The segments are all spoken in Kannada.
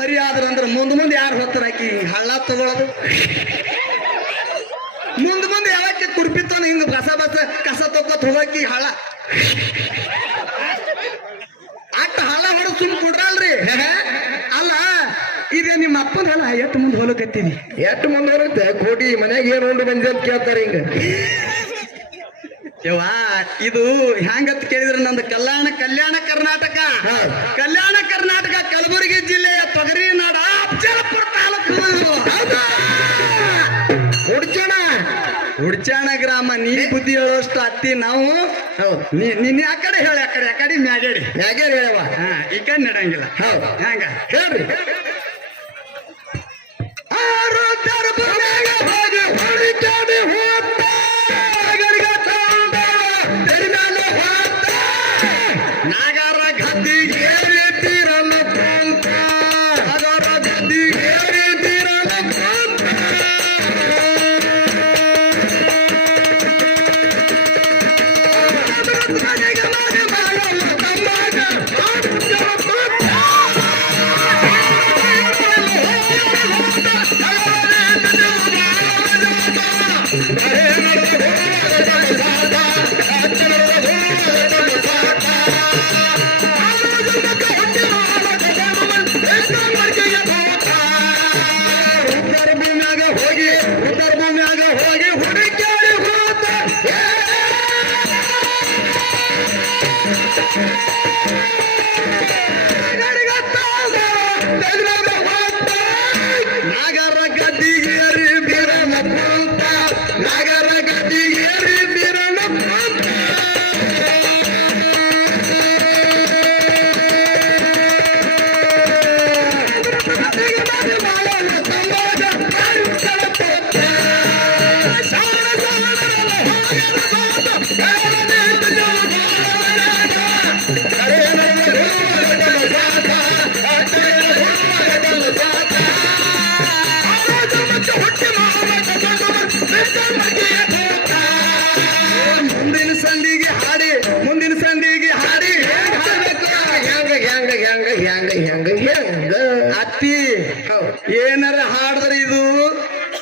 ಮರಿ ಆದ್ರಂದ್ರ ಮುಂದೆ ಯಾರು ಹೋಗ್ತಾರ ಆಕಿ ಹಳ್ಳ ತಗೊಳೋದು ಮುಂದೆ ಯಾವಕ್ಕೆ ಕುರ್ಪಿತ್ತೋ ಹಿಂಗ ಕಸ ತಗೋತ್ ಹೋಗಕಿ ಹಳ್ಳ ಅಟ್ಟ ಹಳ್ಳ ಹೊಡೆದು ಸುಮ್ ಕುಡ್ರಲ್ರಿ ಅಲ್ಲ ಈಗ ನಿಮ್ಮ ಅಪ್ಪನ ಹೊಲ ಎಷ್ಟು ಮುಂದೆ ಹೊಲಕತ್ತೀನಿ ಎಷ್ಟು ಮುಂದೆ ಬರುತ್ತೆ ಕೋಟಿ ಮನ್ಯಾಗ ಏನ್ ಉಂಡು ಬಂದಿ ಅಂತ ಕೇಳ್ತಾರೆ ಹಿಂಗ ಯವ್ವ ಇದು ಹೆಂಗತ್ ಕೇಳಿದ್ರೆ ನಂದು ಕಲ್ಯಾಣ ಕರ್ನಾಟಕ ಕಲಬುರಗಿ ಜಿಲ್ಲೆಯ ತೊಗರಿ ನಾಡ ಅಫಜಲಪುರ ತಾಲೂಕು ಹುಡ್ಚಾಣ ಗ್ರಾಮ ನೀ ಬುದ್ಧಿ ಹೇಳೋಷ್ಟು ಅತ್ತಿ ನಾವು ನಿನ್ನ ಆ ಕಡೆ ಹೇಳಿ ಆ ಕಡೆ ಮ್ಯಾಗೇಡಿ ಹೇಳವ ಈ ಕಡೆ ನಡಂಗಿಲ್ಲ ಹೌದು ಹಂಗ ಹೇಳ್ರಿ ಅತ್ತಿ ಏನಾರ ಹಾಡಿದ್ರೆ ಇದು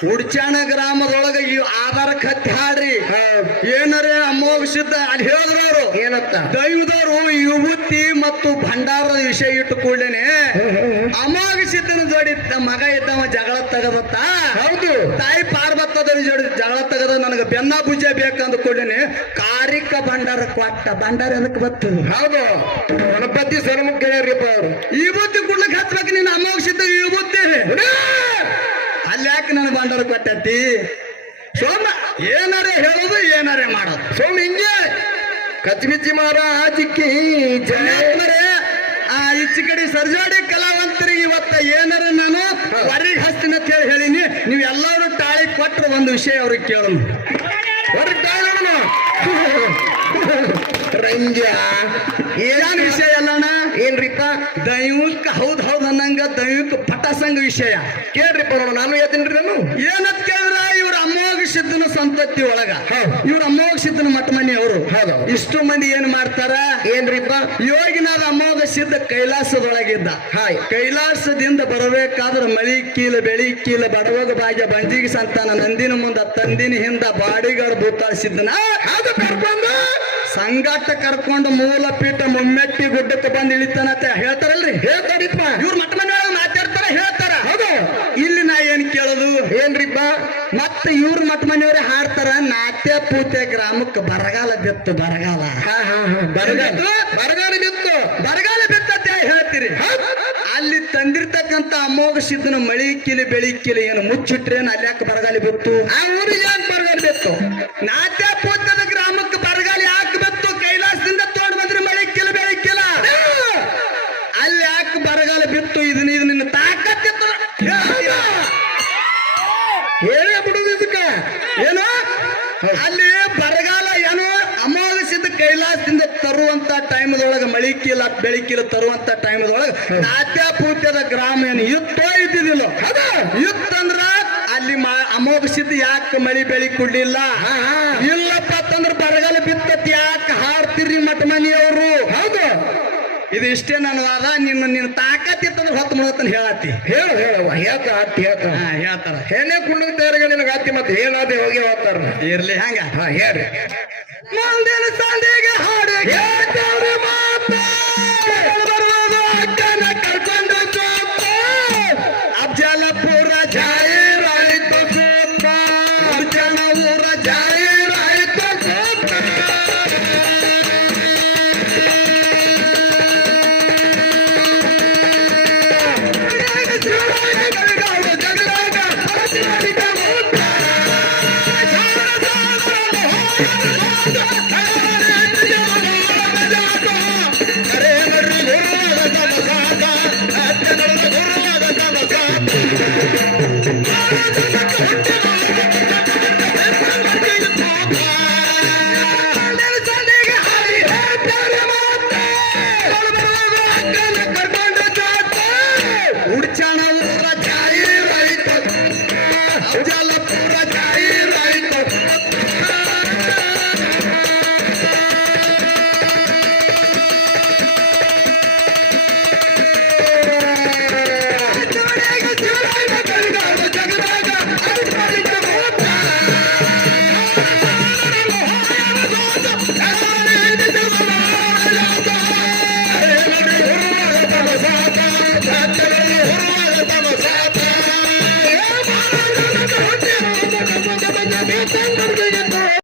ಹುಡ್ಚಾಣ ಗ್ರಾಮದೊಳಗ ಈ ಆಧಾರ ಕತ್ತಿ ಹಾಡ್ರಿ ಏನಾರ ಅಮೋಘ ಸಿದ್ಧ ಅಲ್ಲಿ ಹೇಳಿದ್ರು ಅವರು ಏನಂತ ದೈವದವರು ಯುವತಿ ಮತ್ತು ಭಂಡಾರದ ವಿಷಯ ಇಟ್ಟು ಕೂಡಲೇನೆ ಅಮೋಘ ಸಿದ್ಧನ ಜೋಡಿ ಮಗ ಇದ್ದವ ಜಗಳ ತಗದತ್ತ ಹೌದು ತಾಯಿ ಪಾರ್ವತದ ಜೋಡಿ ಜಗಳ ತಗದ ನನಗೆ ಬೆನ್ನ ಭುಜ ಬೇಕಂದ ಕೂಡಲೇನೆ ಕಾರಿಕ ಭಂಡಾರ ಕೊಟ್ಟ ಭಂಡಾರ ಅದಕ್ಕೆ ಬರ್ತದೆ ಹೌದು ಗಣಪತಿ ಸರಮುಖ ಹೇಳ್ರಿಪ್ಪ ಅವರು ಯುವತಿ ಕುಡ್ಲಕ್ ಹಚ್ಬೇಕು ನೀನು ಅಮೋಘ ಸಿದ್ಧ ಯುವತಿ ಅಲ್ಲಿ ಯಾಕೆ ನನ್ನ ಭಂಡಾರ ಕೊಟ್ಟತಿ ಸೋಮ ಏನಾರೇ ಹೇಳೋದು ಏನಾರೇ ಮಾಡೋದು ಸೋಮ ಹಿಂಗೆ ಕಚ್ಮಿಚ್ಚಿ ಮಾರ ಆಚಿಕ್ಕಿ ಈಚೆ ಕಡೆ ಸರ್ಜೋಡಿ ಕಲಾವಂತರಿಗೆ ಇವತ್ತ ಏನಾರ ನಾನು ಹೊರಗೆ ಹಸ್ತಿನ ಅಂತ ಹೇಳಿನಿ ನೀವು ಎಲ್ಲರೂ ತಾಳಿ ಕೊಟ್ರ ಒಂದು ವಿಷಯ ಅವ್ರಿಗೆ ಕೇಳೋಣ ಹೊರಗೆ ತಾಳೋಣ ರಂಜ ಏನ್ ವಿಷಯ ಅಲ್ಲಣ್ಣ ಏನ್ರಿಪ್ಪ ದೈವಕ್ಕೆ ಹೌದ್ ಅನ್ನಂಗ ದೈವಕ್ಕೆ ಪಟಾಸಂಗ ವಿಷಯ ಕೇಳ್ರಿಪ್ಪ ನೋಡು ನಾನು ಹೇಳ್ತೀನಿ ನಾನು ಏನಂತ ಕೇಳಿದ್ರ ಇವ್ರ ಅಮೋಘ ಸಿದ್ಧನ ಸಂತತಿ ಒಳಗ ಇವ್ರ ಅಮೋಘ ಸಿದ್ಧನ ಮಠ ಮನಿ ಅವರು ಇಷ್ಟು ಮಂದಿ ಏನ್ ಮಾಡ್ತಾರ ಏನ್ರಿಪ್ಪ ಯೋಗಿನಾದ ಅಮೋಘ ಸಿದ್ಧ ಕೈಲಾಸದೊಳಗಿದ್ದ ಕೈಲಾಸದಿಂದ ಬರಬೇಕಾದ್ರ ಮಳಿ ಕೀಲ ಬೆಳಿ ಕೀಲ ಬಡವಗ ಭಾಗ್ಯ ಬಂಜಿಗೆ ಸಂತಾನ ನಂದಿನ ಮುಂದ ತಂದಿನ ಹಿಂದ ಬಾಡಿಗಾರ ಭೂತಾಳಿಸಿದ್ದನ ಅದು ಕರ್ಕೊಂಡು ಸಂಗಾಟ ಕರ್ಕೊಂಡು ಮೂಲ ಪೀಠ ಮುಮ್ಮೆಟ್ಟಿ ಗುಡ್ಡಕ್ಕೆ ಬಂದು ಇಳಿತಾನಂತ ಹೇಳ್ತಾರಲ್ರಿ ಹೇಳ್ತಾರಿಪ್ಪ ಇವ್ರ ಮಠ ಮನೆಯೊಳಗೆ ಮಾತಾಡ್ತಾರ ಹೇಳ್ತಾರ ಹೌದು ಇಲ್ಲಿ ನಾ ಏನ್ ಕೇಳೋದು ಏನ್ರಿಪ್ಪ ಮತ್ತೆ ಇವ್ರ ಮಠ ಮನೆಯವರೇ ಹಾಡ್ತಾರ ನಾಟ್ಯ ಪೂತೆ ಗ್ರಾಮಕ್ಕೆ ಬರಗಾಲ ಬಿತ್ತು ಬರಗಾಲ ಬರಗಾಲ ಬಿತ್ತು ಬಿತ್ತಂತ ಹೇಳ್ತೀರಿ ಅಲ್ಲಿ ತಂದಿರ್ತಕ್ಕಂತ ಅಮೋಘ ಸಿದ್ಧನ ಮಳಿ ಕಿಲಿ ಬೆಳಿ ಕಿಲಿ ಏನು ಮುಚ್ಚಿಟ್ರೇನು ಅಲ್ಲಿ ಯಾಕೆ ಬರಗಾಲ ಬಿತ್ತು ಆ ಊರಿಗೆ ಯಾಕೆ ಬರಗಾಲ ಬಿತ್ತು ನಾಟ್ಯ ಪೂತದ ಗ್ರಾಮಕ್ಕೆ ಬರಗಾಲ ಯಾಕೆ ಬಿತ್ತು ಕೈಲಾಸದಿಂದ ತೋಡ್ ಬಂದ್ರೆ ಮಳಿ ಕಿಲಿ ಬೆಳಿ ಕಿಲ ಅಲ್ಲಿ ಯಾಕೆ ಬರಗಾಲ ಬಿತ್ತು ಇದು ನಿನ್ನ ತಾಕತ್ತಿತ್ತು ಹೇಳೇ ಬಿಡುದು ಇದಕ್ಕ ಏನು ಅಲ್ಲಿ ಬರಗಾಲ ಏನು ಅಮೋಘ ಸಿದ್ಧ ಕೈಲಾಸದಿಂದ ತರುವಂತ ಟೈಮದೊಳಗ ಮಳಿಕಿಲ್ಲ ಬೆಳಿಕಿಲ್ಲ ತರುವಂತ ಟೈಮದೊಳಗ ನಾಟ್ಯ ಪೂತ್ಯದ ಗ್ರಾಮ ಏನು ಇತ್ತೋ ಇದ್ದಿದ್ದಿಲ್ಲ ಇತ್ತಂದ್ರ ಅಲ್ಲಿ ಅಮೋಘ ಸಿದ್ಧ ಯಾಕೆ ಮಳಿ ಬೆಳಿ ಕೊಡ್ಲಿಲ್ಲ ಇಲ್ಲಪ್ಪ ಅಂತಂದ್ರ ಬರಗಾಲ ಬಿತ್ತತ್ ಯಾಕೆ ಹಾಡ್ತಿರಿ ಮಠ ಮನಿಯವರು ಹೌದು ಇದು ಇಷ್ಟೇ ನನ್ನ ವಾದ. ನಿನ್ನ ತಾಕತ್ತಿತ್ತಂದ್ರೆ ಹೊತ್ತು ಮುಳತ್ತನ ಹೇಳತ್ತಿ. ಹೇಳವ್ವ ಹೇಳ್ತ ಅತ್ತಿ ಹೇಳ್ತ ಹೇಳ್ತಾರ. ಹೆಣ್ಣೆ ಕುಂಡ ತಯಾರಿಗೆ ನಿನಗ ಅತ್ತಿ ಮತ್ತೆ ಹೇಳಾದೆ ಹೋಗಿ ಹೋಗ್ತಾರ. ಇರ್ಲಿ ಹಂಗ. ಹೇಳ್ರಿ. ಮುಂದಿನ ಸಂಧಿಗೆ ಹಾಡು ಹೇಳ್ತೇವ್ರಿ ಮಾತ. ಬರುವುದು ಅಕ್ಕನ ಕರ್ಕೊಂಡು ಚೋಪ. ಅಫಜಲಪುರ ಜಾಹೀರಾಯಿತು ಸೂಪ. ಅರ್ಜನ ಊರ ಜಾಹೀರಾಯಿತು ಸೂಪ. ಉಡ್ಚಾಣ ಊರ ಜಾಹೀರಾಯಿತು.